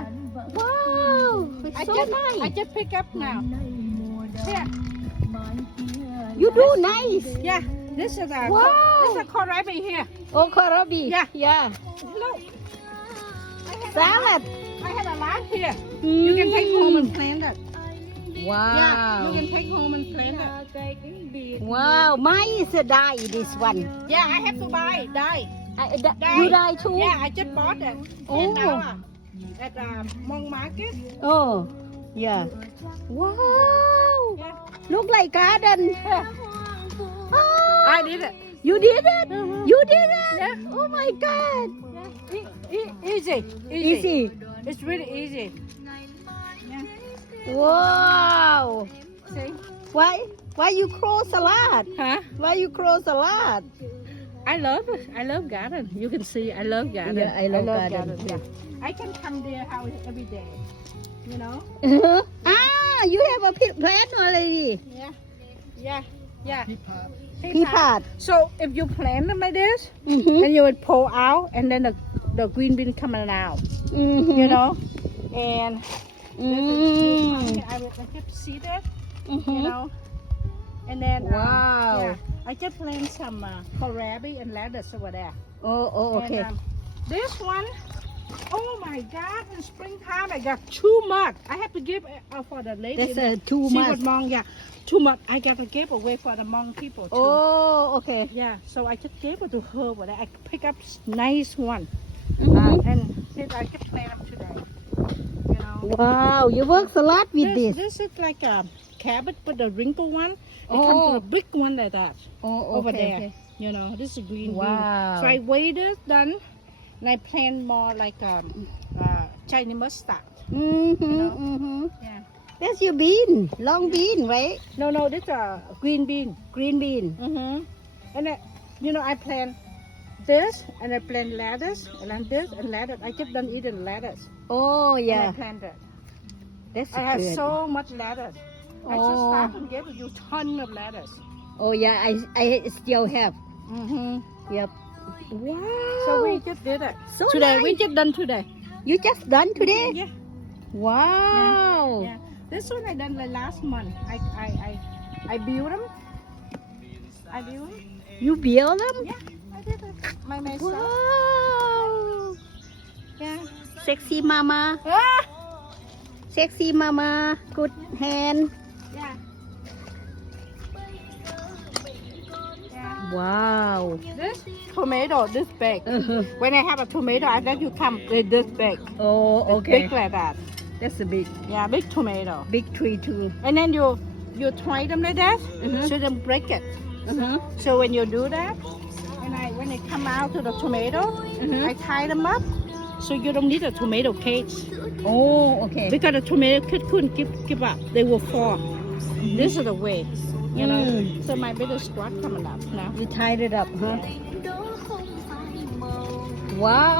Yeah. Wow, it's I so just nice. I just pick up now. Here. You do nice. Yeah. This is a Wow. this is a kohlrabi here. Oh, kohlrabi. Yeah. Yeah. Look. Salad. I had a lot here. You can take home and plant it. Wow. Yeah. You can take home and plant it. Wow, mine is a dye, this one. Yeah, I have to buy dye. You dye too? Yeah, I just bought it. Oh. $10 at Mong Market. Oh, yeah. Wow. Yeah. Look like garden. Oh, I did it. you did it? Mhm. You did it? Yeah. Oh my God. Easy. Easy. It's really easy. Yeah. Wow. See? Why you grow salad? Huh? Why you grow salad? I love it. I love garden. You can see I love garden. Yeah, I love garden. Yeah. I can come there house every day. You know? Ah, you have a plant already. Yeah. Yeah. Yeah. Pea pot. So if you plant them like this, Mm-hmm. and you would pull out, and then the green bean coming out. Mm-hmm. You know? And Mm. I will just see that. Mm-hmm. You know? And then Wow. yeah, I just plant some kohlrabi and lettuce over there. Oh, okay. And, this one, oh my God! In springtime, I got too much. I have to give for the lady. That's too She much. was Hmong, yeah, too much. I got to give away for the Hmong people too. Oh, okay. Yeah, so I just gave it to her. Over there. I pick up nice one, Mhm. and since I just plant them today, you know. Wow, you work a lot with this. This is like a cabbage, but the wrinkle one. It Oh. comes to a big one like that. Oh, Over okay, there. okay. You know, this is green Wow. bean. So I waited then, and I plant more like Chinese mustard. Mm-hmm, know? mm-hmm. Yeah. That's your bean, long bean, right? No, this green bean. Green bean. Mm-hmm. And I plant this, and I plant lettuce, and then this, and lettuce. I just don't eat the lettuce. Oh, And I yeah. plant it. That's I have good. so much lettuce. I just Oh. start and give you ton of lettuce. Oh, yeah, I still have. Mm-hmm. Yep. Wow. So we just did it. So today, nice. we just done today. You just done today? Yeah. Wow. Yeah. This one I done like last month. I built them. I built them. You build them? Yeah, I did it. Myself. Wow. Yeah. Sexy mama. Ah! Sexy mama. Good hand. Yeah. Yeah. Wow. This tomato, this big. Uh-huh. When I have a tomato, I let you come with this big. Oh, It's okay. big like that. That's a big Yeah, big tomato. tree too. And then you try them like that, Mhm. so then break it. Uh-huh. So when you do that, and when they come out to the tomato, Mhm. I tie them up, so you don't need a tomato cage. Oh, okay. Because the tomato couldn't give up, they will fall. This is the way, you know. Mm. So my little squat coming up now. You tied it up, huh? Wow.